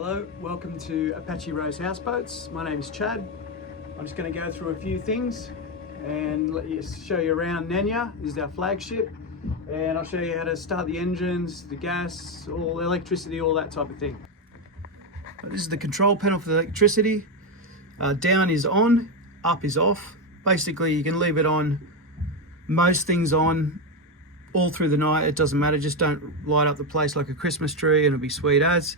Hello, welcome to Apache Rose Houseboats. My name is Chad. I'm just going to go through a few things and show you around Nenya. This is our flagship, and I'll show you how to start the engines, the gas, all electricity, all that type of thing. This is the control panel for the electricity. Down is on, up is off. Basically you can leave it on, most things on, all through the night. It doesn't matter, just don't light up the place like a Christmas tree and it'll be sweet as.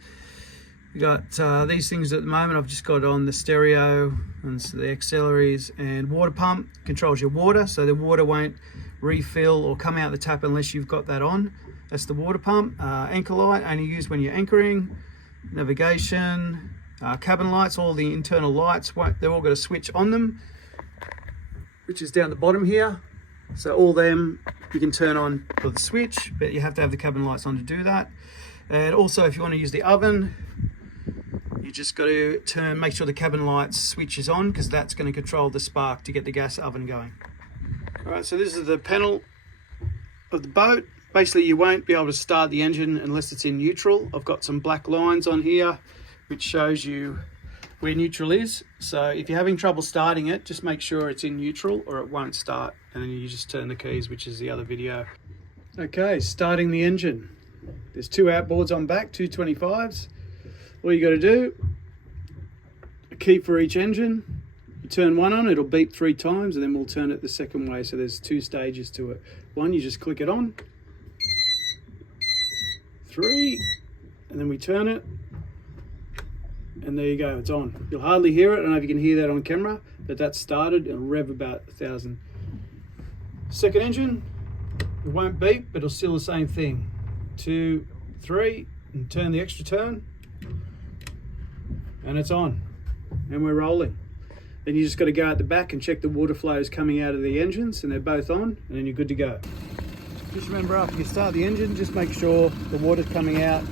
We got these things at the moment. I've just got on the stereo and the auxiliaries, and water pump controls your water, so the water won't refill or come out the tap unless you've got that on. That's the water pump. Anchor light, only used when you're anchoring. Navigation, cabin lights, all the internal lights, they've all got a switch on them, which is down the bottom here. So all them you can turn on with the switch, but you have to have the cabin lights on to do that. And also if you want to use the oven, you just got to make sure the cabin lights switch is on, because that's going to control the spark to get the gas oven going. Alright, so this is the panel of the boat. Basically you won't be able to start the engine unless it's in neutral. I've got some black lines on here which shows you where neutral is. So if you're having trouble starting it, just make sure it's in neutral or it won't start, and then you just turn the keys, which is the other video. Okay, starting the engine. There's two outboards on back, 225s. All you got to do, a key for each engine. You turn one on, it'll beep 3 times, and then we'll turn it the second way. So there's 2 stages to it. One, you just click it on. 3, and then we turn it, and there you go, it's on. You'll hardly hear it. I don't know if you can hear that on camera, but that's started. It'll rev about 1,000. Second engine, it won't beep, but it'll still the same thing. 2, 3, and turn the extra turn, and it's on, and we're rolling. Then you just got to go out the back and check the water flows coming out of the engines, and they're both on, and then you're good to go. Just remember, after you start the engine, just make sure the water's coming out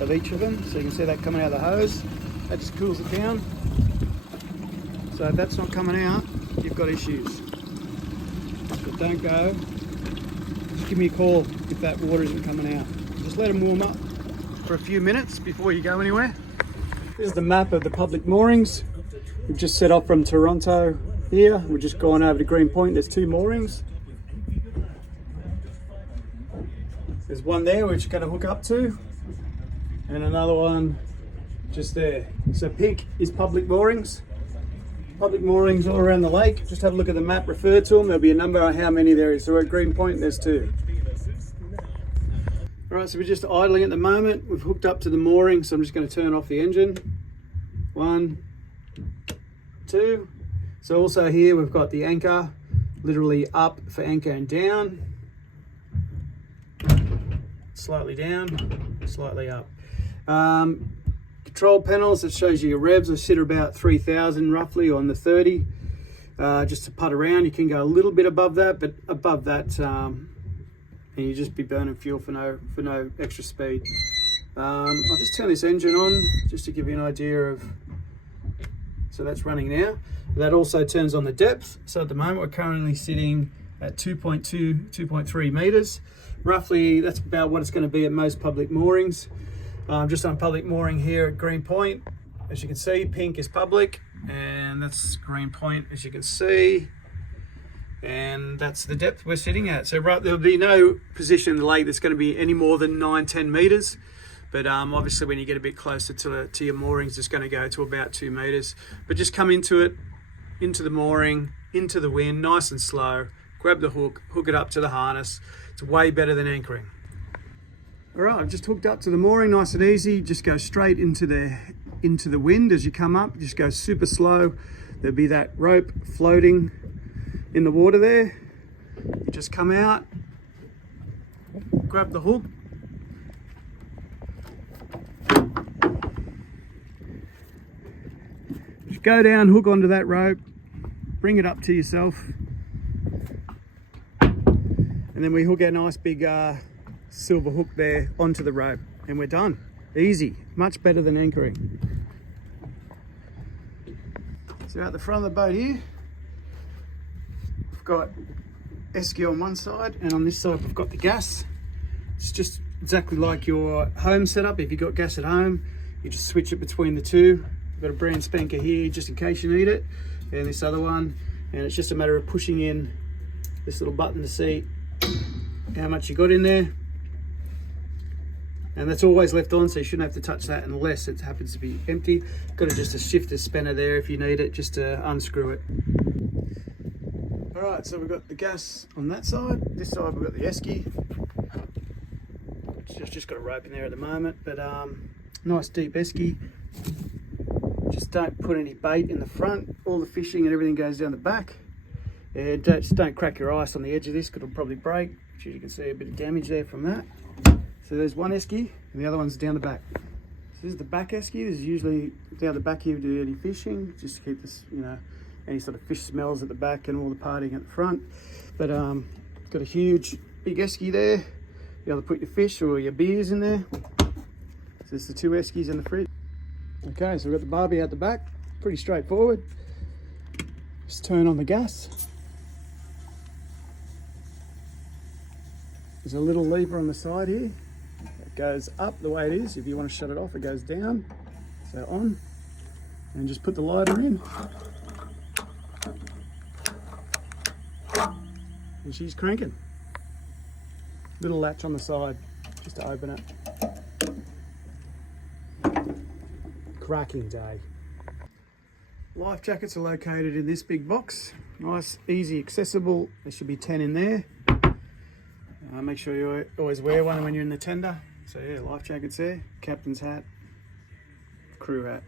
of each of them, so you can see that coming out of the hose. That just cools it down. So if that's not coming out, you've got issues. But don't go. Just give me a call if that water isn't coming out. Just let them warm up for a few minutes before you go anywhere. This is the map of the public moorings. We've just set off from Toronto here. We've just gone over to Green Point. There's 2 moorings. There's one there which we're going to hook up to, and another one just there. So pink is public moorings. Public moorings all around the lake. Just have a look at the map, refer to them. There'll be a number of how many there is. So we're at Green Point, there's 2. Alright, so we're just idling at the moment. We've hooked up to the mooring, so I'm just going to turn off the engine. 1, 2. So also here we've got the anchor, literally up for anchor and down. Slightly down, slightly up. Control panels, it shows you your revs. I sit about 3,000 roughly on the 30. Just to putt around, you can go a little bit above that, but above that, and you just be burning fuel for no extra speed. I'll just turn this engine on just to give you an idea of. So that's running now. That also turns on the depth. So at the moment we're currently sitting at 2.2, 2.3 meters. Roughly, that's about what it's going to be at most public moorings. Just on public mooring here at Green Point. As you can see, pink is public, and that's Green Point, as you can see. And that's the depth we're sitting at. So there'll be no position in the lake that's going to be any more than 9-10 meters. But obviously when you get a bit closer to your moorings, it's going to go to about 2 meters. But just come into it, into the mooring, into the wind, nice and slow. Grab the hook, hook it up to the harness. It's way better than anchoring. All right, I've just hooked up to the mooring, nice and easy. Just go straight into the wind as you come up. Just go super slow. There'll be that rope floating in the water there. You just come out, grab the hook, just go down, hook onto that rope, bring it up to yourself, and then we hook our nice big silver hook there onto the rope, and we're done. Easy, much better than anchoring. So out the front of the boat here, we've got esky on one side, and on this side we've got the gas. It's just exactly like your home setup. If you've got gas at home, You just switch it between the two. I've got a brand spanker here just in case you need it, and this other one, and it's just a matter of pushing in this little button to see how much you got in there. And that's always left on, so you shouldn't have to touch that unless it happens to be empty. Got just a shifter spanner there if you need it, just to unscrew it. All right, so we've got the gas on that side. This side we've got the esky. It's just got a rope in there at the moment, but nice deep esky. Just don't put any bait in the front. All the fishing and everything goes down the back. And just don't crack your ice on the edge of this, because it'll probably break. Which you can see a bit of damage there from that. So there's one esky, and the other one's down the back. So this is the back esky. This is usually down the back here to do any fishing, just to keep this, you know, any sort of fish smells at the back and all the partying at the front. But got a huge big esky there. Be able to put your fish or your beers in there. So there's the two eskies in the fridge. Okay, so we've got the barbie out the back. Pretty straightforward. Just turn on the gas. There's a little lever on the side here. It goes up the way it is. If you want to shut it off, it goes down. So on. And just put the lighter in. And she's cranking. Little latch on the side just to open it. Cracking day. Life jackets are located in this big box. Nice, easy, accessible. There should be 10 in there. Make sure you always wear one when you're in the tender. So yeah, life jackets there, captain's hat, crew hat.